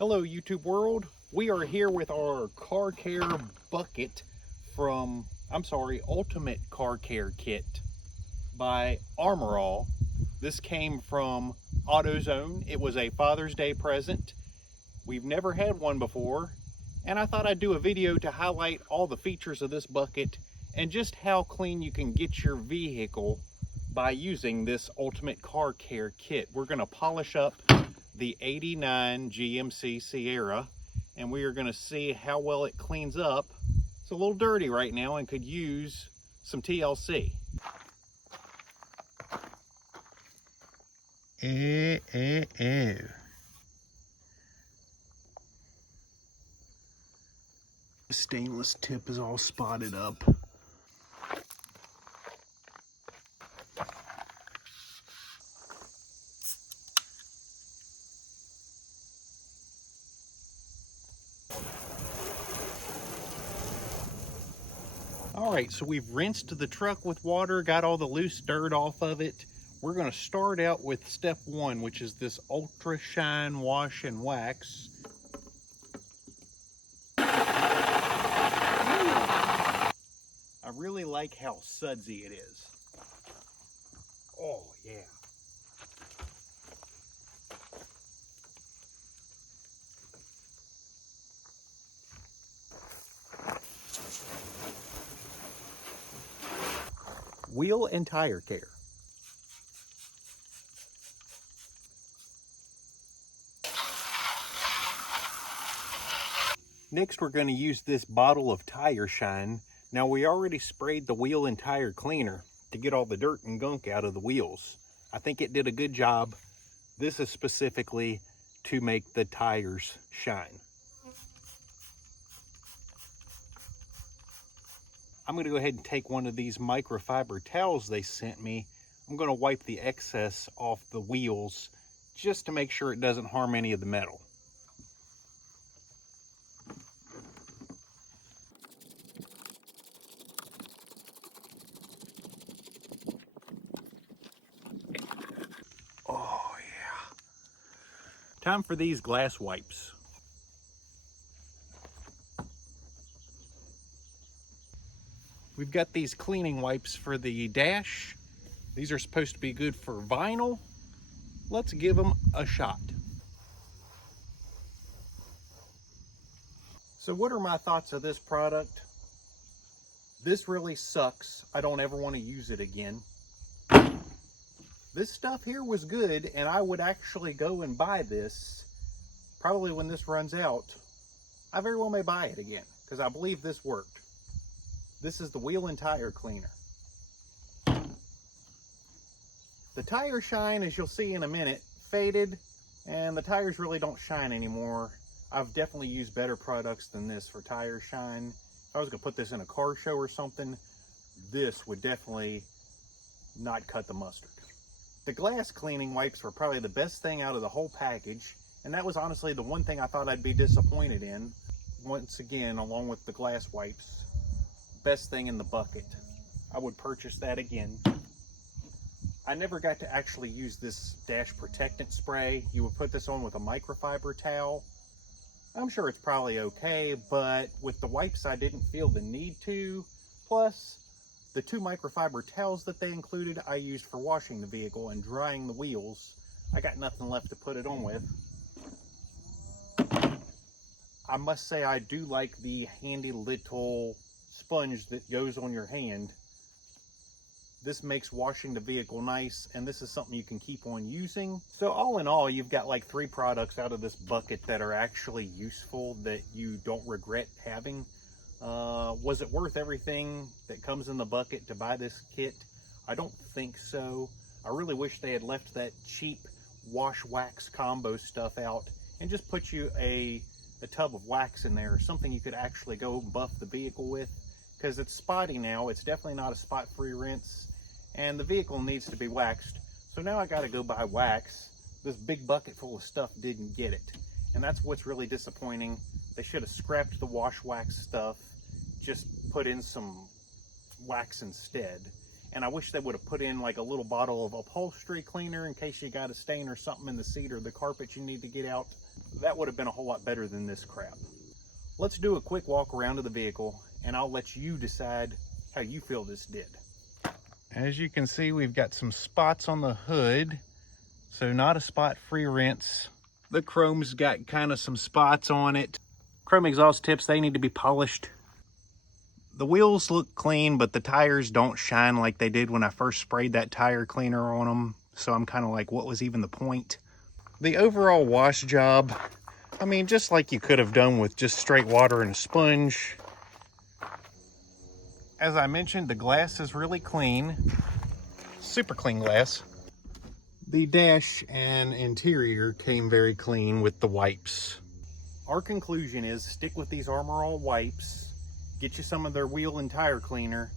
Hello YouTube world, we are here with our car care bucket from, Ultimate Car Care Kit by ARMORALL. This came from AutoZone. It was a Father's Day present. We've never had one before, and I thought I'd do a video to highlight all the features of this bucket and just how clean you can get your vehicle by using this Ultimate Car Care Kit. We're going to polish up the 89 GMC Sierra, and we are going to see how well it cleans up. It's a little dirty right now and could use some TLC. The stainless tip is all spotted up. All right, so we've rinsed the truck with water, got all the loose dirt off of it. We're going to start out with step one, which is this Ultra Shine Wash and Wax. I really like how sudsy it is. Oh, yeah. Wheel and tire care. Next, we're going to use this bottle of tire shine. Now, we already sprayed the wheel and tire cleaner to get all the dirt and gunk out of the wheels. I think it did a good job. This is specifically to make the tires shine. I'm going to go ahead and take one of these microfiber towels they sent me. I'm going to wipe the excess off the wheels just to make sure it doesn't harm any of the metal. Oh yeah. Time for these glass wipes. We've got these cleaning wipes for the dash. These are supposed to be good for vinyl. Let's give them a shot. So what are my thoughts of this product? This really sucks. I don't ever want to use it again. This stuff here was good, and I would actually go and buy this. Probably when this runs out, I very well may buy it again, because I believe this worked. This is the wheel and tire cleaner. The tire shine, as you'll see in a minute, faded, and the tires really don't shine anymore. I've definitely used better products than this for tire shine. If I was gonna put this in a car show or something, this would definitely not cut the mustard. The glass cleaning wipes were probably the best thing out of the whole package, and that was honestly the one thing I thought I'd be disappointed in. Once again, along with the glass wipes, best thing in the bucket. I would purchase that again. I never got to actually use this dash protectant spray. You would put this on with a microfiber towel. I'm sure it's probably okay, but with the wipes I didn't feel the need to. Plus, the 2 microfiber towels that they included I used for washing the vehicle and drying the wheels. I got nothing left to put it on with. I must say I do like the handy little sponge that goes on your hand. This makes washing the vehicle nice, and this is something you can keep on using. So all in all, you've got like 3 products out of this bucket that are actually useful, that you don't regret having. Was it worth everything that comes in the bucket to buy this kit? I don't think so. I really wish they had left that cheap wash wax combo stuff out and just put you a tub of wax in there, something you could actually go buff the vehicle with, because it's spotty now. It's definitely not a spot-free rinse, and the vehicle needs to be waxed. So now I got to go buy wax. This big bucket full of stuff didn't get it, and that's what's really disappointing. They should have scrapped the wash wax stuff, just put in some wax instead. And I wish they would have put in like a little bottle of upholstery cleaner in case you got a stain or something in the seat or the carpet you need to get out. that would have been a whole lot better than this crap. Let's do a quick walk around to the vehicle and I'll let you decide how you feel this did. As you can see, we've got some spots on the hood, so not a spot-free rinse. The chrome's got kind of some spots on it. Chrome exhaust tips, they need to be polished. The wheels look clean, but the tires don't shine like they did when I first sprayed that tire cleaner on them. So I'm kind of like, what was even the point? The overall wash job, I mean, just like you could have done with just straight water and a sponge. As I mentioned, the glass is really clean. Super clean glass. The dash and interior came very clean with the wipes. Our conclusion is stick with these ARMORALL wipes. Get you some of their wheel and tire cleaner,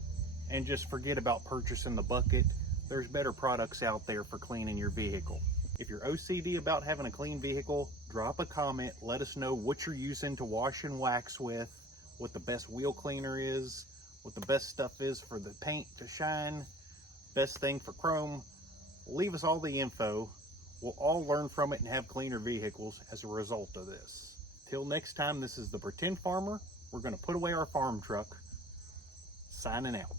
and just forget about purchasing the bucket. There's better products out there for cleaning your vehicle. If you're OCD about having a clean vehicle, drop a comment. Let us know what you're using to wash and wax with, what the best wheel cleaner is, what the best stuff is for the paint to shine, best thing for chrome. Leave us all the info. We'll all learn from it and have cleaner vehicles as a result of this. Till next time, this is the Pretend Farmer. We're going to put away our farm truck. Signing out.